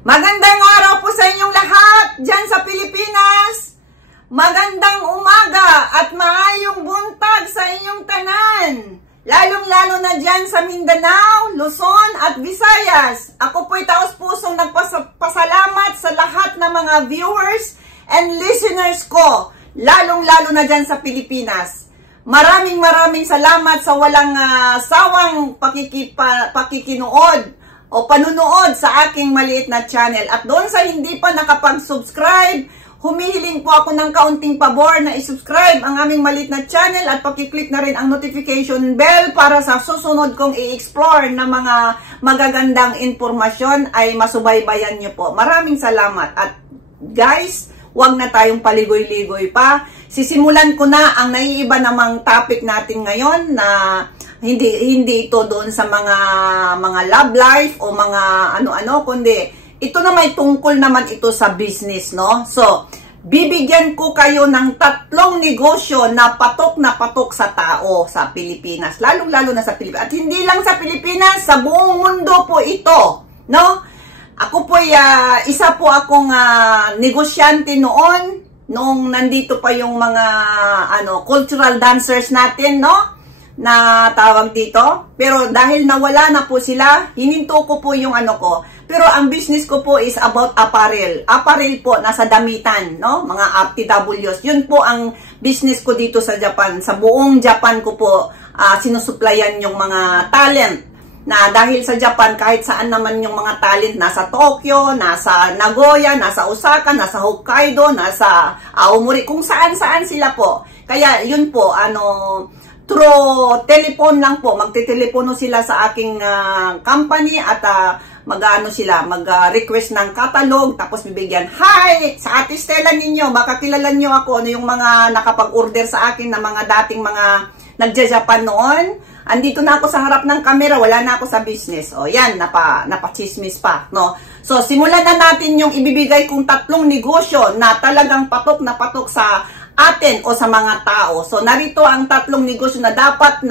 Magandang araw po sa inyong lahat dyan sa Pilipinas. Magandang umaga at maayong buntag sa inyong tanan. Lalong-lalo na dyan sa Mindanao, Luzon at Visayas. Ako po'y taos-pusong nagpasalamat sa lahat ng mga viewers and listeners ko. Lalong-lalo na dyan sa Pilipinas. Maraming salamat sa walang sawang pakikinood o panunood sa aking maliit na channel. At doon sa hindi pa nakapag-subscribe, humihiling po ako ng kaunting pabor na i-subscribe ang aming maliit na channel at pakiclick na rin ang notification bell para sa susunod kong i-explore na mga magagandang informasyon ay masubaybayan niyo po. Maraming salamat. At guys, huwag na tayong paligoy-ligoy pa. Sisimulan ko na ang naiiba namang topic natin ngayon na hindi ito doon sa mga love life o mga ano-ano, kundi ito na may tungkol naman ito sa business, no? So, bibigyan ko kayo ng 3 negosyo na patok sa tao sa Pilipinas, lalong-lalo na sa Pilipinas. At hindi lang sa Pilipinas, sa buong mundo po ito, no? Ako po isa po akong negosyante noong nandito pa yung mga cultural dancers natin, no? Na tawag dito. Pero dahil nawala na po sila, hininto ko po yung ko. Pero ang business ko po is about apparel. Apparel po, nasa damitan, no? Mga RTWs. Yun po ang business ko dito sa Japan. Sa buong Japan ko po sinusuplayan yung mga talent. Na dahil sa Japan, kahit saan naman yung mga talent, nasa Tokyo, nasa Nagoya, nasa Osaka, nasa Hokkaido, nasa Aomori, kung saan-saan sila po. Kaya yun po, through telephone lang po, magte-telepono sila sa aking company at mag-request ng catalog, tapos bibigyan, hi, sa Ate Stella ninyo, baka kilala nyo ako, yung mga nakapag-order sa akin na mga dating mga nagja-Japan noon. Andito na ako sa harap ng camera, wala na ako sa business. O yan, napachismis pa, no? So, simulan na natin yung ibibigay kong 3 negosyo na talagang patok na patok sa atin o sa mga tao. So, narito ang 3 negosyo na dapat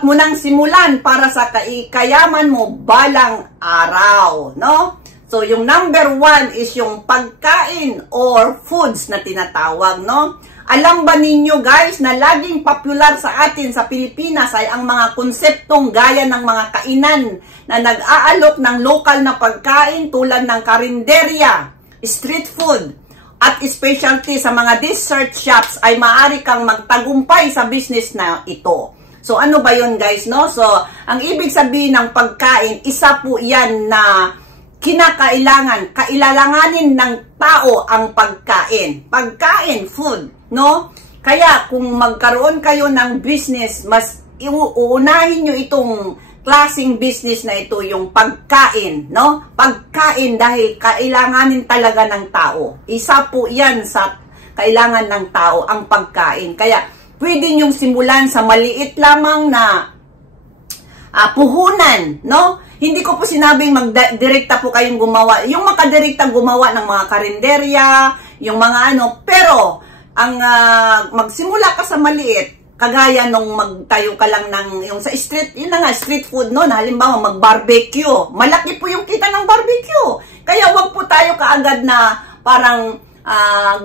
mo nang simulan para sa kayaman mo balang araw, no? So, yung number 1 is yung pagkain or foods na tinatawag, no? Alam ba ninyo guys na laging popular sa atin sa Pilipinas ay ang mga konseptong gaya ng mga kainan na nag-aalok ng lokal na pagkain tulad ng karinderya, street food, at specialty sa mga dessert shops ay maaari kang magtagumpay sa business na ito. So, ano ba yun guys, no? So, ang ibig sabihin ng pagkain, isa po yan na kailanganin ng tao ang pagkain. Pagkain, food, no? Kaya, kung magkaroon kayo ng business, mas uunahin nyo itong klaseng business na ito, yung pagkain, no? Pagkain dahil kailanganin talaga ng tao. Isa po yan sa kailangan ng tao, ang pagkain. Kaya, pwede nyong simulan sa maliit lamang na puhunan, no? Hindi ko po sinabing magdirekta po kayong gumawa. Yung makadirekta gumawa ng mga karinderya, yung mga pero ang magsimula ka sa maliit, kagaya nung magtayo ka lang ng yung sa street, yun na nga, street food, no? Na halimbawa mag-barbecue. Malaki po yung kita ng barbecue. Kaya wag po tayo kaagad na parang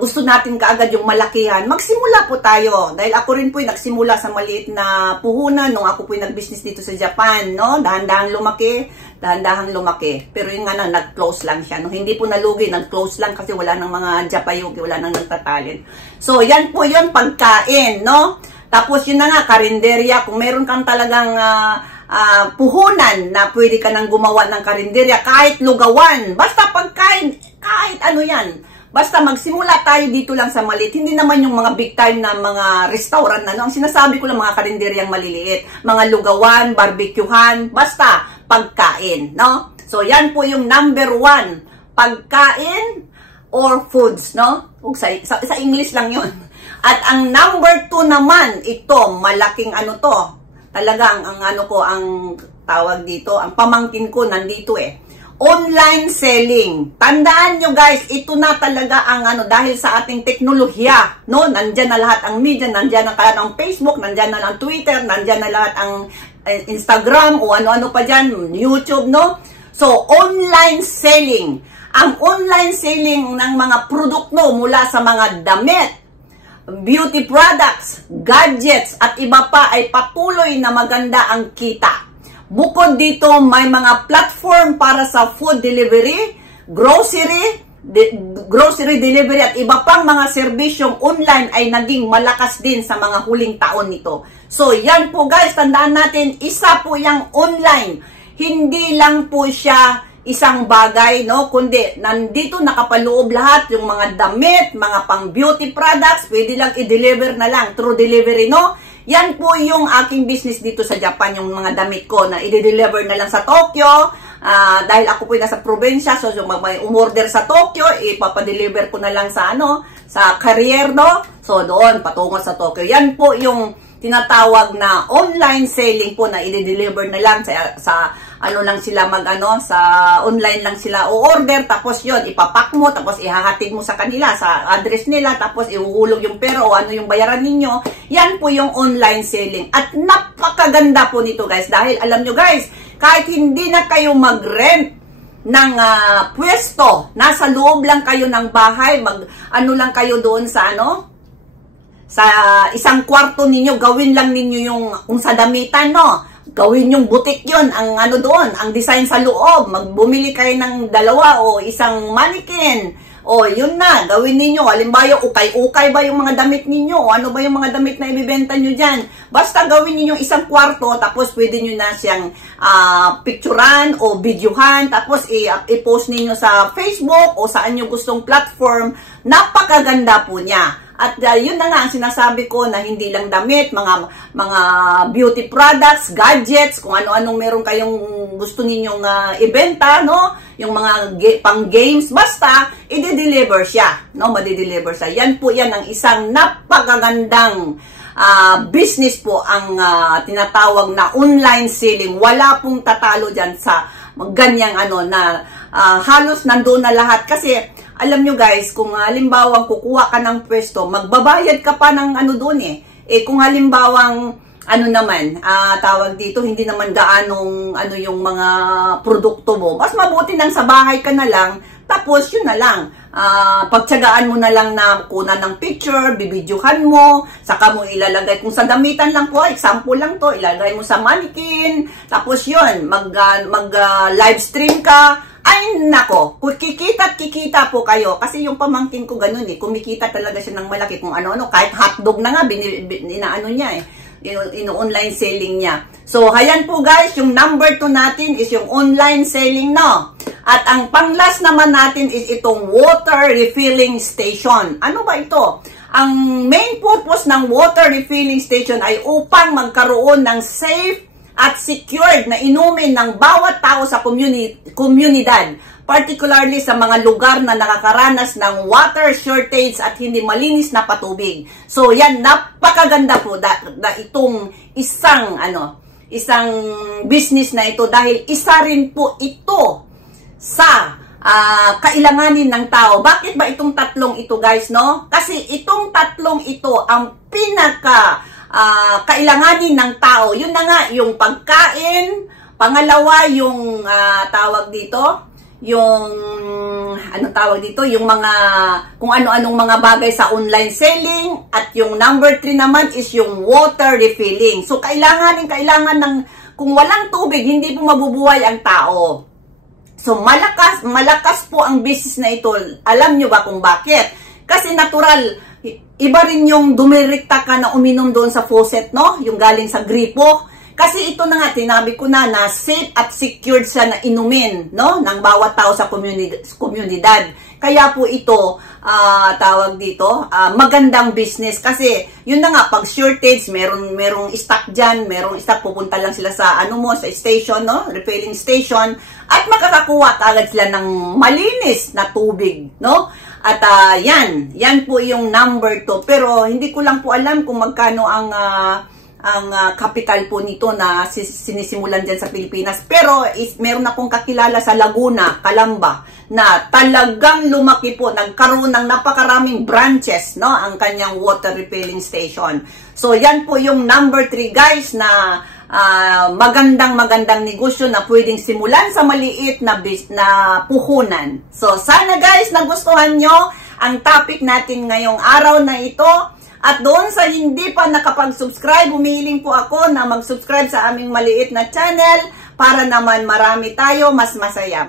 gusto natin kaagad yung malakihan. Magsimula po tayo. Dahil ako rin po nagsimula sa maliit na puhunan nung ako po nag-business dito sa Japan, no? Dahan-dahan lumaki. Pero yun nga na, nag-close lang siya. Nung hindi po nalugi, nag-close lang kasi wala nang mga Japayuki, wala nang nagtatalent. So, yan po yun, pagkain, no? Tapos yun na nga, karinderya, kung meron kang talagang puhunan na pwede ka nang gumawa ng karinderya, kahit lugawan, basta pagkain, kahit ano yan. Basta magsimula tayo dito lang sa maliit. Hindi naman yung mga big time na mga restaurant na, no? Ang sinasabi ko lang mga karinderyang maliliit. Mga lugawan, barbecuehan, basta pagkain, no? So, yan po yung number 1. Pagkain or foods, no? Sa English lang yun. At ang number 2 naman, ito, malaking to. Talagang, ang tawag dito, ang pamangkin ko nandito online selling. Tandaan nyo guys, ito na talaga ang dahil sa ating teknolohiya, no? Nandyan na lahat ang media, nandyan na lahat ang Facebook, nandyan na ang Twitter, nandyan na lahat ang Instagram o ano-ano pa dyan, YouTube, no? So, online selling. Ang online selling ng mga produkto mula sa mga damit, beauty products, gadgets, at iba pa ay patuloy na maganda ang kita. Bukod dito, may mga platform para sa food delivery, grocery delivery at iba pang mga serbisyong online ay naging malakas din sa mga huling taon nito. So, yan po guys, tandaan natin, isa po yung online. Hindi lang po siya isang bagay, no? Kundi, nandito nakapaloob lahat yung mga damit, mga pang beauty products, pwede lang i-deliver na lang, through delivery, no? Yan po yung aking business dito sa Japan, yung mga damit ko na i-deliver na lang sa Tokyo. Dahil ako po nasa probinsya, so may umorder sa Tokyo, ipapadeliver ko na lang sa sa carrier, no? So doon patungo sa Tokyo. Yan po yung tinatawag na online selling po na i-deliver na lang sa lang sila sa online lang sila o-order, tapos yon ipapak mo, tapos ihahatid mo sa kanila sa address nila, tapos ihuhulog yung pera o yung bayaran ninyo. Yan po yung online selling. At napakaganda po nito guys, dahil alam nyo guys, kahit hindi na kayo mag-rent ng pwesto, nasa loob lang kayo ng bahay, lang kayo doon sa sa isang kwarto ninyo, gawin lang ninyo yung kung sa damitan, no? Gawin yung butik yon, ang doon, ang design sa loob. Magbumili kayo ng dalawa o isang mannequin. O yun na, gawin ninyo. Halimbawa, ukay-ukay ba yung mga damit ninyo? O ano ba yung mga damit na ibibenta nyo dyan? Basta gawin ninyo isang kwarto, tapos pwede nyo na siyang picturean o videohan, tapos i-post ninyo sa Facebook o saan nyo gustong platform. Napakaganda po niya. At yun na nga ang sinasabi ko na hindi lang damit, mga beauty products, gadgets, kung ano-anong meron kayong gusto ninyong ibenta, no? Yung mga pang games, basta i-deliver siya, no? Madi-deliver siya. Yan po yan ang isang napakagandang business po ang tinatawag na online selling. Wala pong tatalo dyan sa ganyang na halos nandoon na lahat. Kasi alam nyo guys, kung halimbawang kukuha ka ng pwesto, magbabayad ka pa ng doon kung halimbawang naman, tawag dito, hindi naman gaanong yung mga produkto mo, mas mabuti nang sa bahay ka na lang, tapos yun na lang. Pagtsagaan mo na lang na kunan ng picture, bibidyohan mo, saka mo ilalagay, kung sa damitan lang po, example lang to, ilalagay mo sa mannequin, tapos yun, live stream ka. Ay, nako, kikita po kayo. Kasi yung pamangkin ko ganun kumikita talaga siya ng malaki kung ano-ano. Kahit hotdog na nga, niya ino-online selling niya. So, ayan po guys, yung number 2 natin is yung online selling, no? At ang pang-last naman natin is itong water refilling station. Ano ba ito? Ang main purpose ng water refilling station ay upang magkaroon ng safe at secured na inumin ng bawat tao sa komunidad, particularly sa mga lugar na nakakaranas ng water shortage at hindi malinis na patubig. So yan, napakaganda po itong isang business na ito, dahil isa rin po ito sa kailanganin ng tao. Bakit ba itong tatlong ito guys, no? Kasi itong tatlong ito ang kailanganin ng tao. Yun na nga, yung pagkain, pangalawa yung tawag dito, yung yung mga kung ano-anong mga bagay sa online selling, at yung number 3 naman is yung water refilling. So kailangan ng, kung walang tubig, hindi po mabubuhay ang tao. So malakas po ang business na ito. Alam nyo ba kung bakit? Kasi natural, iba rin yung dumirekta ka na uminom doon sa faucet, no? Yung galing sa gripo. Kasi ito na nga, tinabi ko na safe at secured siya na inumin, no? Ng bawat tao sa komunidad. Kaya po ito, tawag dito, magandang business. Kasi, yun na nga, pag shortage, merong stock dyan, merong stock, pupunta lang sila sa, sa station, no? Refilling station. At makakakuha agad sila ng malinis na tubig, no? At yan po yung number 2. Pero hindi ko lang po alam kung magkano ang capital po nito na sinisimulan dyan sa Pilipinas. Pero meron akong kakilala sa Laguna, Calamba, na talagang lumaki po, nagkaroon ng napakaraming branches, no, ang kanyang water refilling station. So yan po yung number 3 guys na magandang negosyo na pwedeng simulan sa maliit na puhunan. So, sana guys, nagustuhan nyo ang topic natin ngayong araw na ito. At doon sa hindi pa nakapag-subscribe, humihiling po ako na mag-subscribe sa aming maliit na channel para naman marami tayo mas masaya.